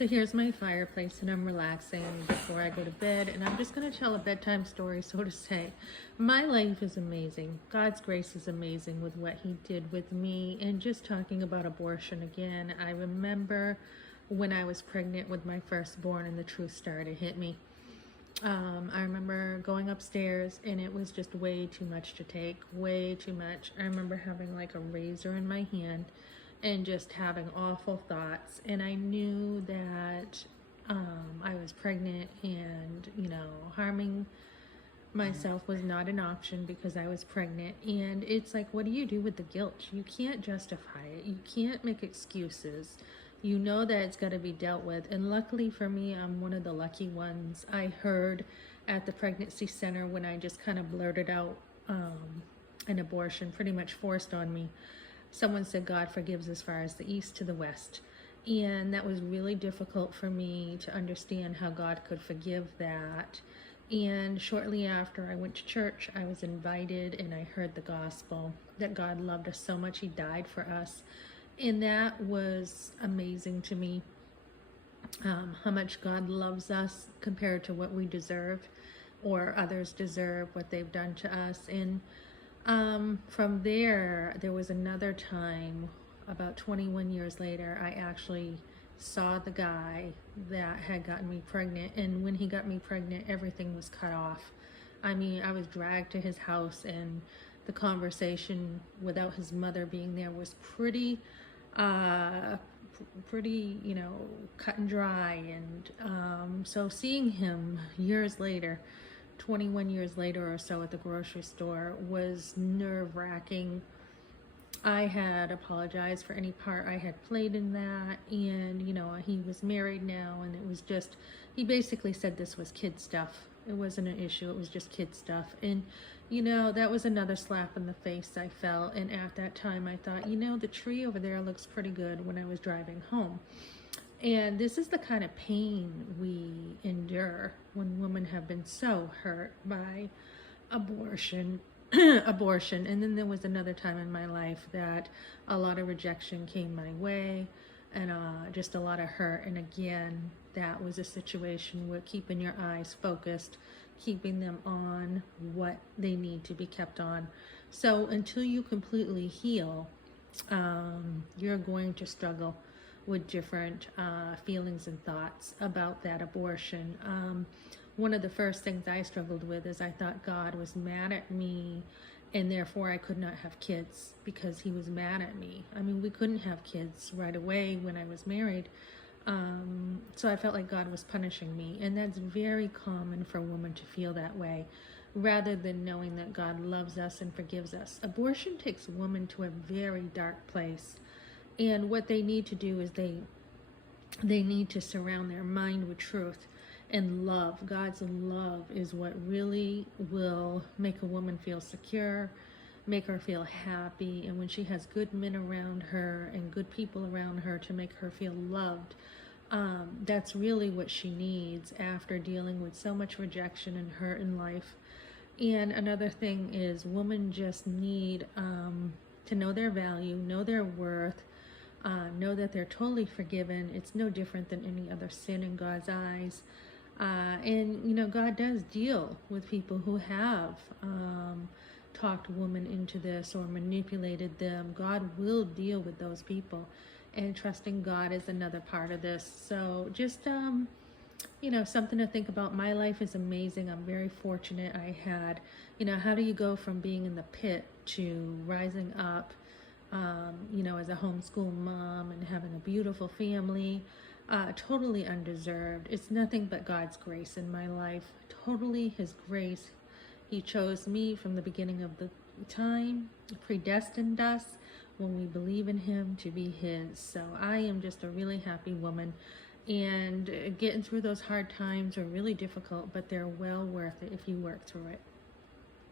So here's my fireplace, and I'm relaxing before I go to bed, and I'm just going to tell a bedtime story, so to say. My life is amazing. God's grace is amazing with what he did with me. And just talking about abortion again, I remember when I was pregnant with my firstborn and the truth started to hit me. I remember going upstairs and it was just way too much to take, way too much. I remember having like a razor in my hand and just having awful thoughts. And I knew that I was pregnant, and, harming myself was not an option because I was pregnant. And it's like, what do you do with the guilt? You can't justify it. You can't make excuses. You know that it's got to be dealt with. And luckily for me, I'm one of the lucky ones. I heard at the pregnancy center when I just kind of blurted out an abortion pretty much forced on me. Someone said God forgives as far as the east to the west. And that was really difficult for me to understand how God could forgive that. And shortly after I went to church, I was invited and I heard the gospel that God loved us so much, he died for us. And that was amazing to me, how much God loves us compared to what we deserve or others deserve, what they've done to us. And from there was another time, about 21 years later, I actually saw the guy that had gotten me pregnant. And when he got me pregnant, everything was cut off. I mean, I was dragged to his house, and the conversation without his mother being there was pretty, cut and dry. And so seeing him years later, 21 years later or so at the grocery store, was nerve-wracking. I had apologized for any part I had played in that, and he was married now, and it was just, he basically said this was kid stuff. It wasn't an issue, it was just kid stuff. And that was another slap in the face I felt. And at that time I thought, the tree over there looks pretty good, when I was driving home. And this is the kind of pain we endure when women have been so hurt by abortion. And then there was another time in my life that a lot of rejection came my way, and just a lot of hurt. And again, that was a situation where keeping your eyes focused, keeping them on what they need to be kept on. So until you completely heal, you're going to struggle with different feelings and thoughts about that abortion. One of the first things I struggled with is I thought God was mad at me, and therefore I could not have kids because he was mad at me. I mean, we couldn't have kids right away when I was married. So I felt like God was punishing me, and that's very common for a woman to feel that way, rather than knowing that God loves us and forgives us. Abortion takes a woman to a very dark place, and what they need to do is they need to surround their mind with truth and love. God's love is what really will make a woman feel secure, make her feel happy. And when she has good men around her and good people around her to make her feel loved, that's really what she needs after dealing with so much rejection and hurt in life. And another thing is, women just need to know their value, know their worth, know that they're totally forgiven. It's no different than any other sin in God's eyes. And God does deal with people who have talked women into this or manipulated them. God will deal with those people, and trusting God is another part of this. So just something to think about. My life is amazing. I'm very fortunate. I had, how do you go from being in the pit to rising up, as a homeschool mom and having a beautiful family? Totally undeserved. It's nothing but God's grace in my life. Totally his grace. He chose me from the beginning of the time, predestined us when we believe in him to be his. So I am just a really happy woman, and getting through those hard times are really difficult, but they're well worth it if you work through it.